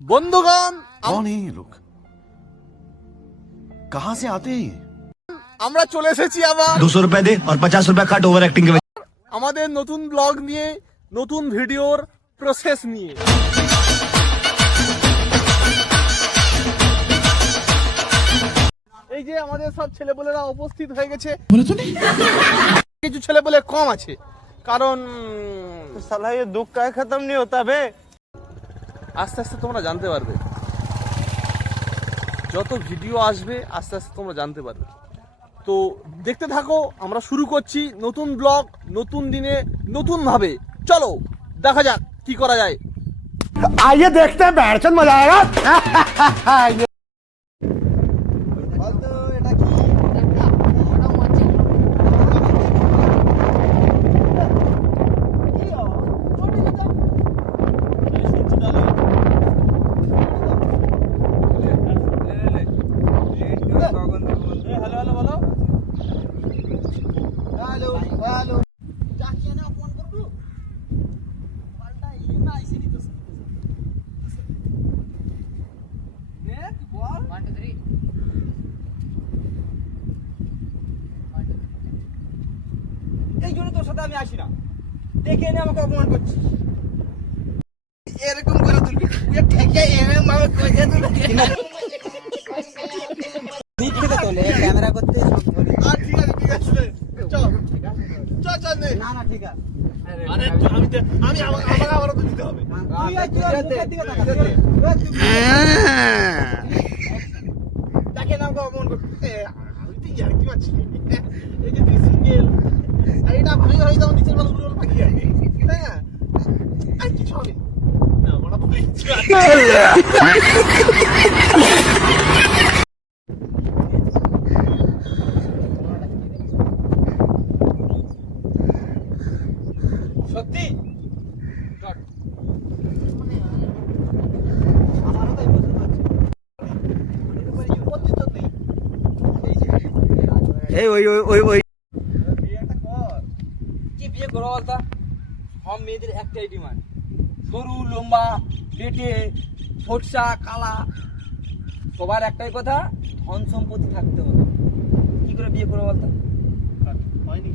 বন্ধুগণ, कौन है ये लोग? कहाँ से आते हैं ये? আমরা চলে এসেছি আবার 200 रुपए दे और 50 रुपए काट ओवर एक्टिंग के वजह। আমাদের নতুন ব্লগ নিয়ে, নতুন ভিডিওর প্রসেস নিয়ে। এই যে আমাদের সব ছেলেপেলেরা উপস্থিত হয়ে গেছে। কিছু ছেলেপেলে কম আছে, কারণ साला ये दुख का खत्म नहीं होता बे। আস্তে আস্তে তোমরা জানতে পারবে, যত ভিডিও আসবে আস্তে আস্তে তোমরা জানতে পারবে। তো দেখতে থাকো, আমরা শুরু করছি নতুন ব্লগ, নতুন দিনে নতুন ভাবে। চলো দেখা যাক কি করা যায়। आइए देखते हैं बैठचंद मजा आएगा। এই জন্য তোর সাথে আমি আসি না, দেখে এনে আমাকে অপমান করছিস। এরকম করে তুলবি, ঠেকে এনে মামা কইতে তুলবি। দিক থেকে তোলে ক্যামেরা করতে সব ধরে। ঠিক আছে চল চল চল নে। না না ঠিক আছে। আরে আমি আমারও তো দিতে হবে। তুই আজ মুখের দিকে তাকা। দেখে না আমাকে অপমান করতে। আমি তো ইয়ার কি মারছি। এই যে তুই সিঙ্গেল, আর এটা ভাই ভাই দাও নিচের বেলা উড়ে পাখি আছে, তাই না? আর কিছু হবে না, বড় বলে সত্যি এই ওই ওই ওই ওই কি বিয়ে করো বলতা? সব মেয়েদের একটাই ডিমান্ড, সরু লম্বা পেটে ফর্সা কালা, সবার একটাই কথা, ধন সম্পত্তি থাকতে হবে। কি করে বিয়ে করো বলতা? হয়নি।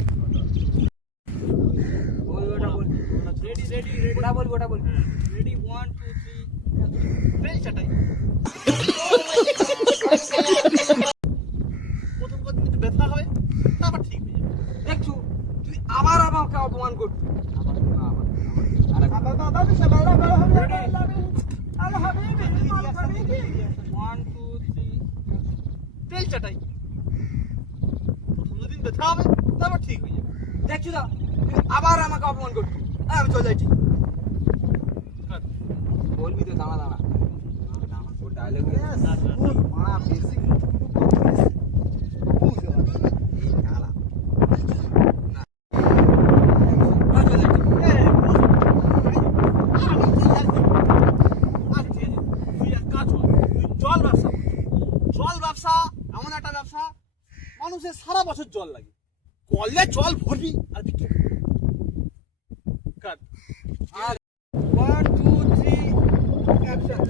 ওটা বলবি, ওটা বলবি। রেডি 1 2 3 ট্রেন চাটাই। প্রথম কথা কিন্তু ব্যথা হবে, তারপর ঠিক হয়ে যাবে। দেখছো তুই আবার আমাকে অপমান করছিস। তেল চাটাই। প্রথম দিন ব্যথা হবে, তারপর ঠিক হয়ে যাবে। দেখছো না তুই আবার আমাকে অপমান করছিস। আমি চলে যাচ্ছি। বলবি তো দাঁড়া দাঁড়া তোর ডায়লগ জল ব্যবসা এমন একটা ব্যবসা, মানুষের সারা বছর জল লাগে, কলে জল ভরবি আর বিক্রি করবি। কাট। আর 1 2 3 অ্যাকশন।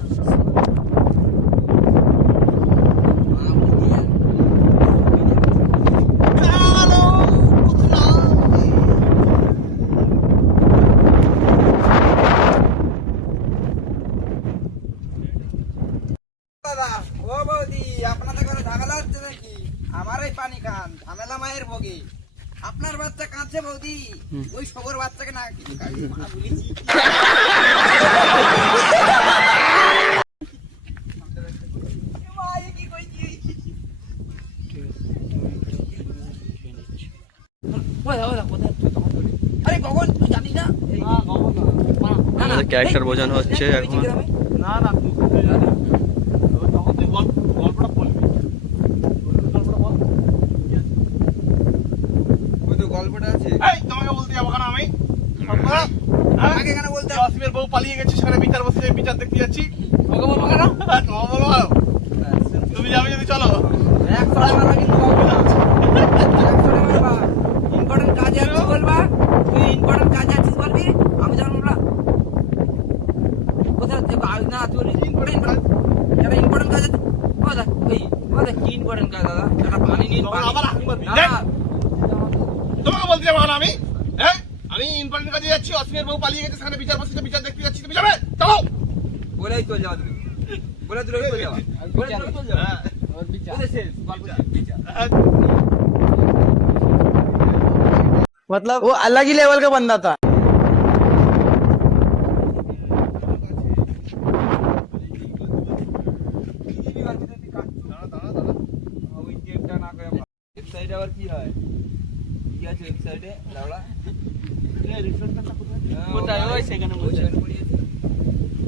দাদা ও বৌদি, আপনাদের ঘরে ঝামেলা হচ্ছে নাকি? আমার এই পানি খান, ঝামেলা মায়ের ভোগে। আপনার বাচ্চা কাঁদছে বৌদি, ওই সবর বাচ্চাকে না কিছু খাবি মা বলেছি। কি কইছি? আরে গগন তুই জানিস না? আমাদের ক্যারেক্টার বোঝানো হচ্ছে এখন। না না তখন তুই গল্পটা বলবি। গল্পটা বল। ওই তো গল্পটা আছে। এই তোমাকে বলতে যাবো কেন আমি? আগে কেন বলতে? অসীমের বউ পালিয়ে গেছে, সেখানে বিচার বসে বিচার দেখতে যাচ্ছি। ওকে বলবো কেন? তোমাকে বলবো কেন? তুমি যাবে যদি চলো। এক ফোড়া মারবা কিন্তু বলবো না। এক ফোড়া মারবা। ইম্পর্টেন্ট কাজে আছিস বলবা। তুই ইম্পর্টেন্ট কাজে আছিস বলবি। আমি যখন বললাম কোথায় না তোর ইম্পর্টেন্ট একটা ইম্পর্টেন্ট কাজ আছে কি ইম্পর্টেন্ট কাজ দাদা একটা পানি নিন তখন আবার হাঁকি মারবি। না, দেখ, না, তোমাকে বলতে যাবো না আমি, হ্যাঁ? আমি ইম্পর্টেন্ট কাজে যাচ্ছি, অসীমের বউ পালিয়ে গেছে, সেখানে বিচার বসেছে, বিচার দেখতে যাচ্ছি, তুমি যাবে? চলো। বলেই চলে যাওয়া তুমি বলে চলে যাওয়া বলে চলে যাওয়া হ্যাঁ। বলে শেষ গল্প শেষ, বিচার। मतलब वो अलग ही लेवल का बंदा था। ওই গেমটা না করে ওয়েবসাইটে আবার কি হয় কি আছে ওয়েবসাইটে লাউলা কোথায়? ওই সেখানে বসে।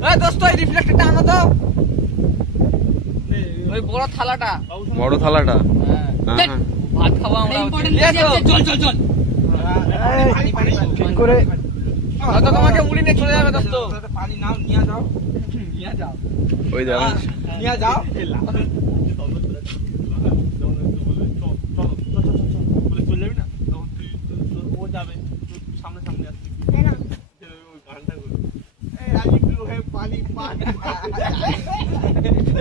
এই দোস্ত এই রিফ্লেক্টরটা আনো তো ওই বড় থালাটা বড় থালাটা হ্যাঁ হ্যাঁ হ্যাঁ ভাত খাওয়া আমরা চল ঠিক করে হয়তো তোমাকে মুড়ি নিয়ে চলে যাবে দোস্ত পানি নাও নিয়ে যাও ওই দেখো নিয়ে যাও বলে চলে যাবি না? তখন ও যাবে, তুই সামনে সামনে আসবি। ওই গানটা করবি। এই আজি ব্লু হে পানি পানি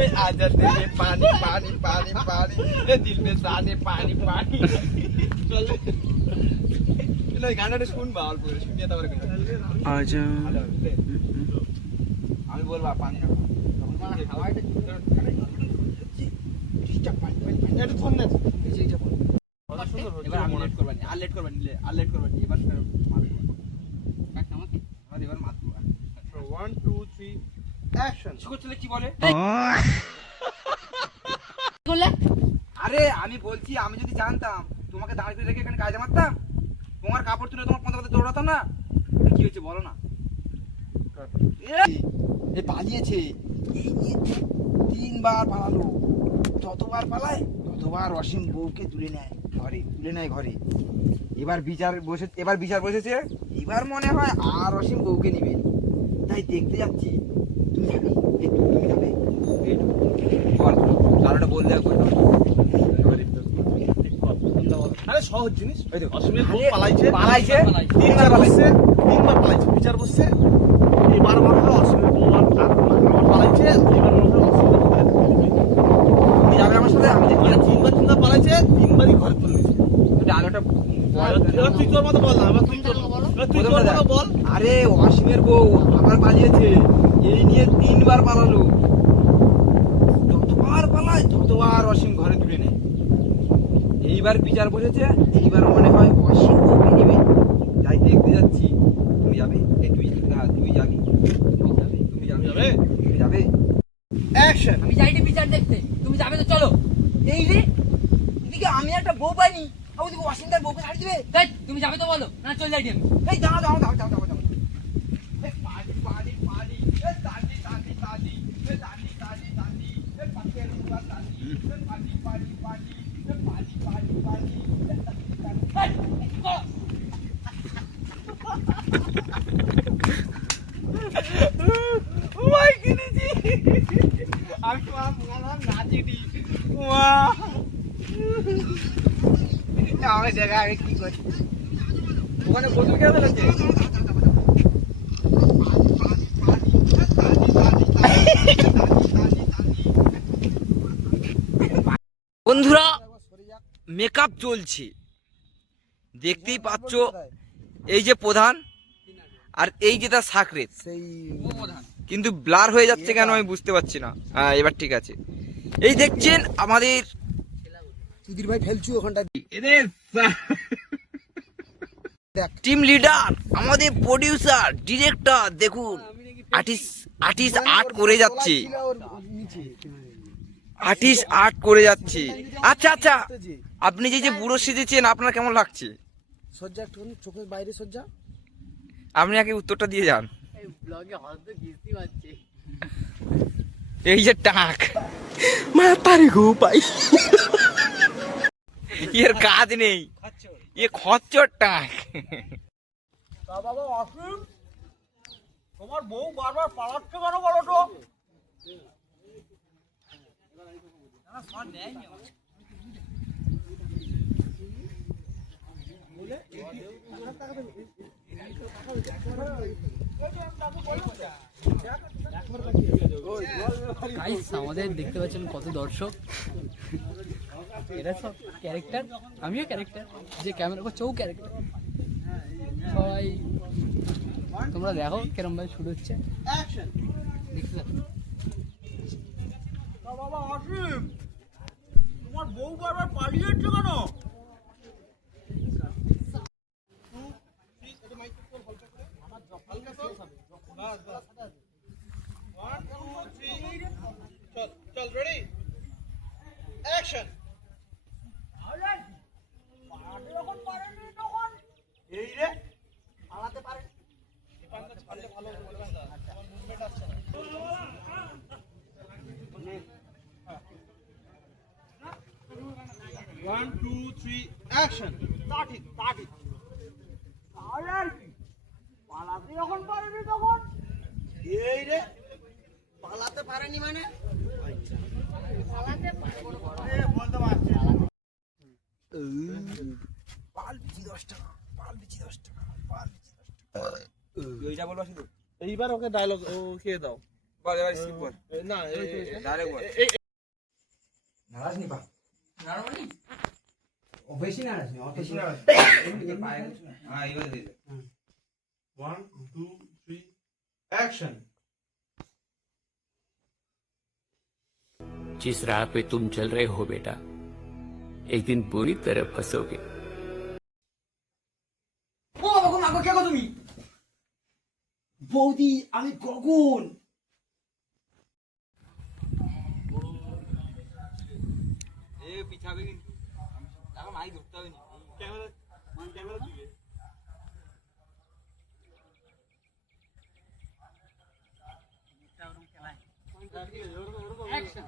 ए आजा तेरे पानी पानी पानी पानी ए दिल में साने पानी पानी चल না গানটা শুনবা অল্প করে শুনিয়ে তারপরে আজ আমি বলবো পানি না তখন মানে হাওয়াটা ডিস্টার্ব পানি এটা ধর না। কথা সুন্দর হচ্ছে এবার আমি লেট করবানি আর লেট করবানি এবার মারবো কাট আমাকে এবার মারবো 1 2 3 অ্যাকশন। করছিলে কি বলে আরে আমি বলছি আমি যদি জানতাম তোমাকে দাঁড় করে রেখে এখানে কাজে মারতাম তোমার কাপড় তুলে তোমার পথে দৌড়াতাম না কি হয়েছে বলো না এ পালিয়েছে এই নিয়ে 3বার পালালো যতবার পালায় ততবার অসীম বউকে তুলে নেয় ঘরে এবার বিচার বসেছে এবার মনে হয় আর অসীম বউকে নিবে তাই দেখতে যাচ্ছি তুমি যাবে তুমি যাবে বল কারোটা বললে একবার আরে সহজ জিনিস। এই দেখো। অসীমের বউ আরে, পালাইছে, পালাইছে, তিনবার পালাইছে, তিনবার পালাইছে, বিচার বসছে। এবার মনে হয় অসীমের বউ আর আবার পালাইছে, এবার মনে হয় অসীমের বউ আর তুমি যাবে আমার সাথে আমি দেখি মানে তিনবার পালাইছে, তিনবারই ঘরে তুলে নিয়েছে। তুমি ডায়লগটা এবার তুই তোর মতো বল না, এবার তুই তোর মতো বল। আরে অসীমের বউ আবার পালিয়েছে এই নিয়ে 3বার পালালো যতবার পালায় ততবার অসীম ঘরে তুলে নেয় এইবার বিচার বসেছে এইবার মনে হয় অসীম বউকে নেবে তাই দেখতে যাচ্ছি তুমি যাবে তুমি যাবি যাবে? তুমি যাবে অ্যাকশন। আমি যাইনি বিচার দেখতে তুমি যাবে তো চলো এই রে এদিকে আমি একটা বউ পাইনি আর ওদিকে অসীমদার বউকে ছাড়ি দিবে তাই তুমি যাবে তো বলো না চলে যাই আমি এই দাঁড়াও এই পানি এ তানি এ তানি এ পাকের উপর তানি এ পানি এ পানি ওই কিনেছি আমি তোমার নাচিটি আমার জায়গায় আমি কি করি ওখানে বোতল কে ফেলেছে বন্ধুরা মেকআপ চলছে দেখতেই পাচ্ছ এই যে প্রধান আর এই যে তার সাকরেত কিন্তু ব্লার হয়ে যাচ্ছে কেন আমি বুঝতে পারছি না হ্যাঁ এবার ঠিক আছে এই দেখছেন আমাদের সুধীর ভাই ফেলছু ওখানটা টিম লিডার আমাদের প্রোডিউসার ডিরেক্টর দেখুন আর্টিস্ট আর্ট করে যাচ্ছে আচ্ছা আপনি যে বুড়ো সেজেছেন আপনার কেমন লাগছে সজ্জা একটু চোখের বাইরে সজ্জা আপনি আগে উত্তরটা দিয়ে যান ব্লগে হয়তো কিস্তি পাচ্ছে এই যে টাক মাতারি গো পাই এর কাজ নেই এ খচ্চর টাক বাবা অসীম, তোমার বউ বারবার পালাচ্ছে কেন বলো তো? গাইস আমাদের দেখতে পাচ্ছেন কত দর্শক, এরা সব ক্যারেক্টার, আমিও ক্যারেক্টার, যে ক্যামেরা করছে ও ক্যারেক্টার। সবাই তোমরা দেখো কেরম ভাবে শুরু হচ্ছে, দেখতে থাকো। বাবা অসীম, তোমার বউ বারবার পালিয়ে যাচ্ছে কেন? চল রেডি অ্যাকশন। এই রে পালাতে পারে ছাড়লে ভালো বলবেন না, আমার মুভমেন্ট আসছে না। 1 2 3 অ্যাকশন। starting আর কি পালাতে যখন পারবি তখন এই রে পালাতে পারেনি মানে পালাতে পারে বলতে পারছি পাল বিচি 10 টাকা, পাল বিচি 10 টাকা, পাল বিচি 10 টাকা। এইটা বলবা শুধু, এইবার ওকে ডায়লগ ও খেয়ে দাও। বল এবার স্কিপ কর, না ডাইরেক্ট বল। नाराज नहीं पा নারমানি बेसी नाराज नहीं और बेसी नाराज হ্যাঁ এবার দে। 1 2 3 অ্যাকশন। जिस राह पे तुम चल रहे हो बेटा, एक दिन बुरी तरह फंसोगे। ও বাবা গো মাগো কে গো তুমি বৌদি আমি গগন এ পিছাবে কিন্তু এখন মাইক ধরতে হবে না। ক্যামেরা দিকে অ্যাকশন।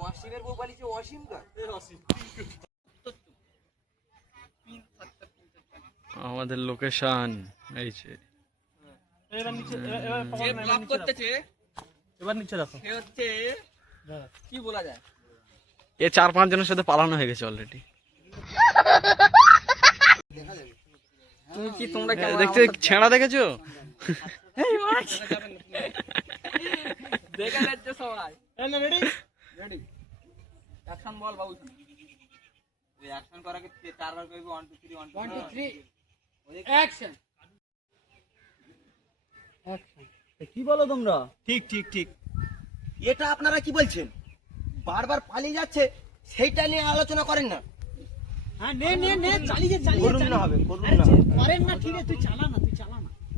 ওয়াসিমের বউ পালিয়েছে, ওয়াসিম কার? আমাদের লোকেশন এই যে যে ব্লগ করতেছে এবার নিচে রাখো। সে হচ্ছে কি বলা যায়, এ 4-5 জনের সাথে পালানো হয়ে গেছে অলরেডি। তুমি কি তোমরা কেমন দেখতে ছেঁড়া দেখেছো? দেখে যাচ্ছে সবাই। রেডি রেডি অ্যাকশন বল বাবু। ওই অ্যাকশন করাকে 4 বার কইবো 1 2 3 1 1 2 2 3 অ্যাকশন। কি বলো তোমরা ठीक ठीक ठीक এটা আপনারা কি বলছেন বারবার পালিয়ে যাচ্ছে সেইটা নিয়ে আলোচনা করেন না হ্যাঁ নে নে নে চালিয়ে করুন না হবে করুন না করেন না ঠিক আছে তুই চালা না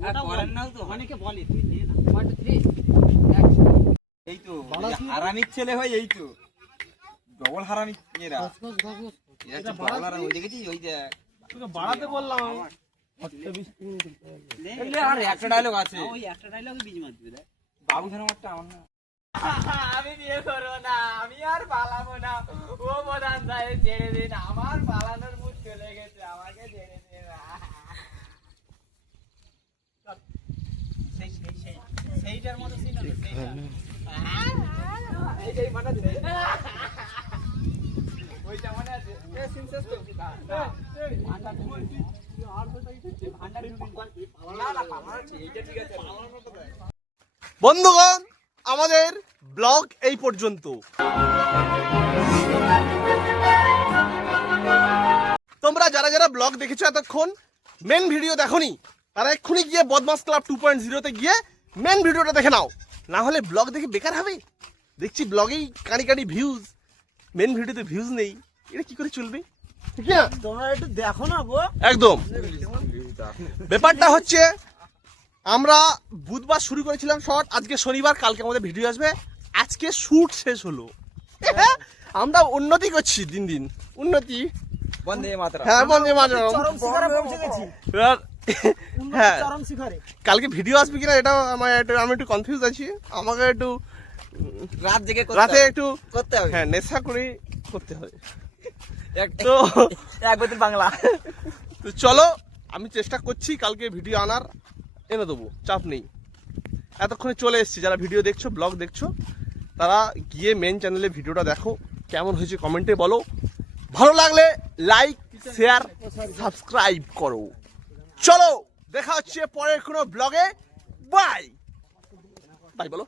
আর করেন না তো অনেকে বলে তুই নে না 1 2 3 অ্যাকশন। এই তো হারামির ছেলে হয়, এই তো ডবল হারামি এরা। এরা তো ডবল হারামি, ওই দেখেছিস ওই যে তোকে বাড়াতে বললাম আর একটা ডায়লগ আছে, ওই একটা ডায়লগে বীজ মার দিবে দেখ। বাবু ধরে মারটা আমার না। আমি বিয়ে করবো না, আমি আর পালাবো না, ও প্রধান সাহেব ছেড়ে দিন, আমার পালানোর মুড চলে গেছে, আমাকে ছেড়ে দিন। সেইটার মতো সিন হবে সেইটা। এইটাই মানাচ্ছে, ওইটা মনে আছে। এ সিন শেষ তো না না পালানো আছে, এইটা ঠিক আছে। বন্ধুগণ আমাদের ব্লগ এই পর্যন্ত। তোমরা যারা যারা ব্লগ দেখেছো এতক্ষণ মেন ভিডিও দেখোনি তারা এক্ষুনি গিয়ে বদমাস ক্লাব 2.0 তে গিয়ে মেন ভিডিওটা দেখে নাও, না হলে ব্লগ দেখে বেকার হবে। দেখছি ব্লগেই কানি কানি ভিউজ, মেন ভিডিওতে ভিউজ নেই, এটা কি করে চলবে? ঠিক না? তোমরা একটু দেখো না গো একদম। ব্যাপারটা হচ্ছে আমরা বুধবার শুরু করেছিলাম শর্ট, আজকে শনিবার, কালকে আমাদের ভিডিও আসবে। আজকে শুট শেষ হলো। আমরা উন্নতি করছি, দিন দিন উন্নতি। বন্দে মাতরম। হ্যাঁ বন্দে মাতরম। চরম শিখরে পৌঁছে গেছি হ্যাঁ চরম শিখরে কালকে ভিডিও আসবে কিনা এটা আমি একটু কনফিউজ আছি। আমাকে একটু রাত জেগে রাতে একটু করতে হবে। হ্যাঁ নেশা করে করতে হবে। তো এক বছর বাংলা। তো চলো আমি চেষ্টা করছি কালকে ভিডিও আনার, এনে দেবো, চাপ নেই। এতক্ষণে চলে এসেছি, যারা ভিডিও দেখছো ব্লগ দেখছো তারা গিয়ে মেন চ্যানেলে ভিডিওটা দেখো, কেমন হয়েছে কমেন্টে বলো, ভালো লাগলে লাইক শেয়ার সাবস্ক্রাইব করো। চলো দেখা হচ্ছে পরের কোনো ব্লগে, বাই বাই বলো।